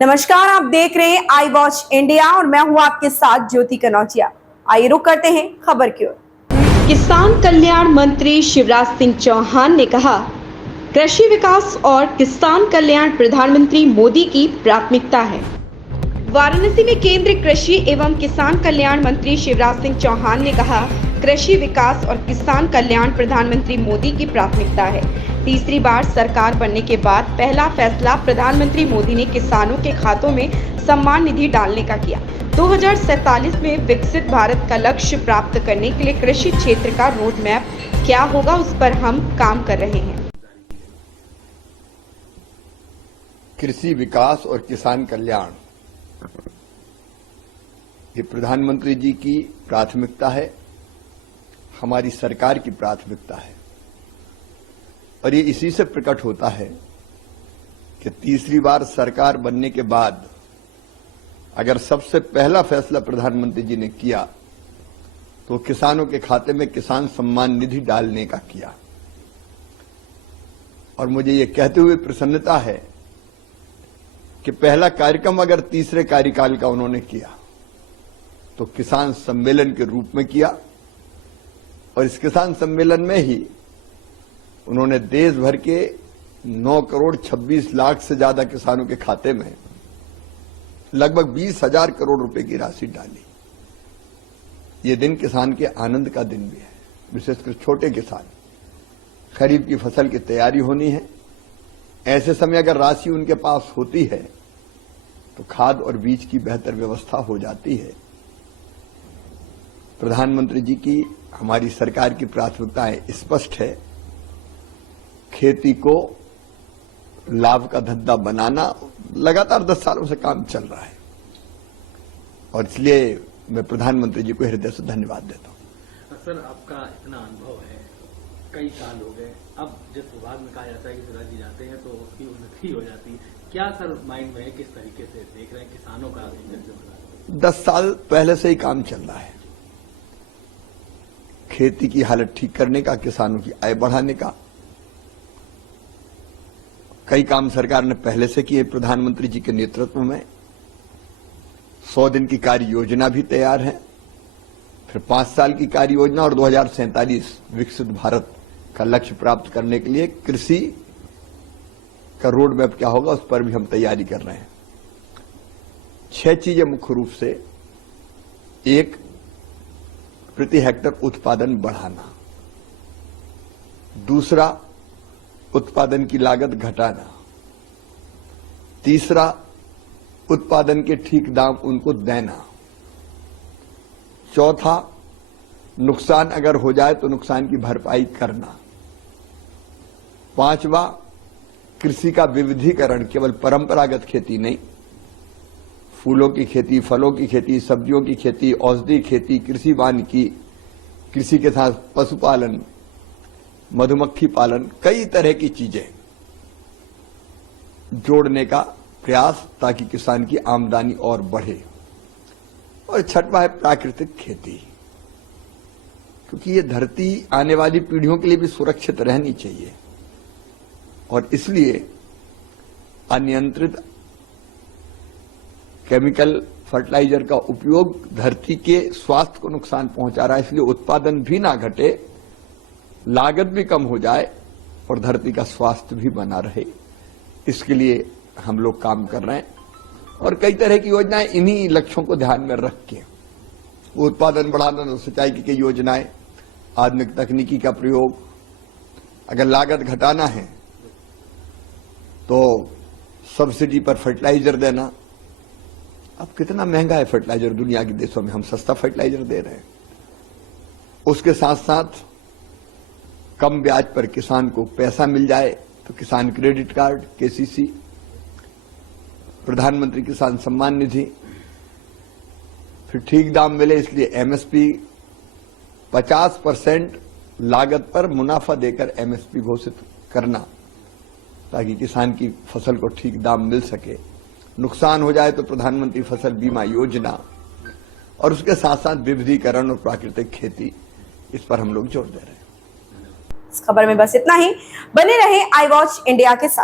नमस्कार, आप देख रहे हैं आई वॉच इंडिया और मैं हूं आपके साथ ज्योति कनौजिया। आइए रुक करते हैं खबर की ओर। किसान कल्याण मंत्री शिवराज सिंह चौहान ने कहा, कृषि विकास और किसान कल्याण प्रधानमंत्री मोदी की प्राथमिकता है। वाराणसी में केंद्रीय कृषि एवं किसान कल्याण मंत्री शिवराज सिंह चौहान ने कहा, कृषि विकास और किसान कल्याण प्रधानमंत्री मोदी की प्राथमिकता है। तीसरी बार सरकार बनने के बाद पहला फैसला प्रधानमंत्री मोदी ने किसानों के खातों में सम्मान निधि डालने का किया। 2047 में विकसित भारत का लक्ष्य प्राप्त करने के लिए कृषि क्षेत्र का रोड मैप क्या होगा, उस पर हम काम कर रहे हैं। कृषि विकास और किसान कल्याण ये प्रधानमंत्री जी की प्राथमिकता है, हमारी सरकार की प्राथमिकता है और ये इसी से प्रकट होता है कि तीसरी बार सरकार बनने के बाद अगर सबसे पहला फैसला प्रधानमंत्री जी ने किया तो किसानों के खाते में किसान सम्मान निधि डालने का किया। और मुझे ये कहते हुए प्रसन्नता है कि पहला कार्यक्रम अगर तीसरे कार्यकाल का उन्होंने किया तो किसान सम्मेलन के रूप में किया और इस किसान सम्मेलन में ही उन्होंने देश भर के 9 करोड़ 26 लाख से ज्यादा किसानों के खाते में लगभग 20,000 करोड़ रुपए की राशि डाली। ये दिन किसान के आनंद का दिन भी है, विशेषकर छोटे किसान। खरीफ की फसल की तैयारी होनी है, ऐसे समय अगर राशि उनके पास होती है तो खाद और बीज की बेहतर व्यवस्था हो जाती है। प्रधानमंत्री जी की, हमारी सरकार की प्राथमिकताएं स्पष्ट है। खेती को लाभ का धंधा बनाना लगातार 10 सालों से काम चल रहा है और इसलिए मैं प्रधानमंत्री जी को हृदय से धन्यवाद देता हूं। सर, आपका इतना अनुभव है, कई साल हो गए, अब जिस विभाग में कहा जाता है कि शिवराज जी जाते हैं तो उसकी उन्नति हो जाती है, क्या सर माइंड में है, किस तरीके से देख रहे हैं किसानों का? 10 साल पहले से ही काम चल रहा है, खेती की हालत ठीक करने का, किसानों की आय बढ़ाने का। कई काम सरकार ने पहले से किए प्रधानमंत्री जी के नेतृत्व में। 100 दिन की कार्य योजना भी तैयार है, फिर 5 साल की कार्य योजना और 2047 विकसित भारत का लक्ष्य प्राप्त करने के लिए कृषि का रोड मैप क्या होगा, उस पर भी हम तैयारी कर रहे हैं। 6 चीजें मुख्य रूप से, एक, प्रति हेक्टर उत्पादन बढ़ाना, दूसरा, उत्पादन की लागत घटाना, तीसरा, उत्पादन के ठीक दाम उनको देना, चौथा, नुकसान अगर हो जाए तो नुकसान की भरपाई करना, पांचवा, कृषि का विविधीकरण, केवल परंपरागत खेती नहीं, फूलों की खेती, फलों की खेती, सब्जियों की खेती, औषधि खेती, कृषि वानिकी, कृषि के साथ पशुपालन, मधुमक्खी पालन, कई तरह की चीजें जोड़ने का प्रयास ताकि किसान की आमदनी और बढ़े। और छठवां है प्राकृतिक खेती, क्योंकि ये धरती आने वाली पीढ़ियों के लिए भी सुरक्षित रहनी चाहिए और इसलिए अनियंत्रित केमिकल फर्टिलाइजर का उपयोग धरती के स्वास्थ्य को नुकसान पहुंचा रहा है। इसलिए उत्पादन भी ना घटे, लागत भी कम हो जाए और धरती का स्वास्थ्य भी बना रहे, इसके लिए हम लोग काम कर रहे हैं और कई तरह की योजनाएं इन्हीं लक्ष्यों को ध्यान में रख के, उत्पादन बढ़ाना, सिंचाई की कई योजनाएं, आधुनिक तकनीकी का प्रयोग, अगर लागत घटाना है तो सब्सिडी पर फर्टिलाइजर देना। अब कितना महंगा है फर्टिलाइजर दुनिया के देशों में, हम सस्ता फर्टिलाइजर दे रहे हैं। उसके साथ साथ कम ब्याज पर किसान को पैसा मिल जाए तो किसान क्रेडिट कार्ड, केसीसी, प्रधानमंत्री किसान सम्मान निधि, फिर ठीक दाम मिले इसलिए एमएसपी, 50% लागत पर मुनाफा देकर एमएसपी घोषित करना ताकि किसान की फसल को ठीक दाम मिल सके। नुकसान हो जाए तो प्रधानमंत्री फसल बीमा योजना और उसके साथ साथ विविधीकरण और प्राकृतिक खेती, इस पर हम लोग जोर दे रहे हैं। इस खबर में बस इतना ही। बने रहे आई वॉच इंडिया के साथ।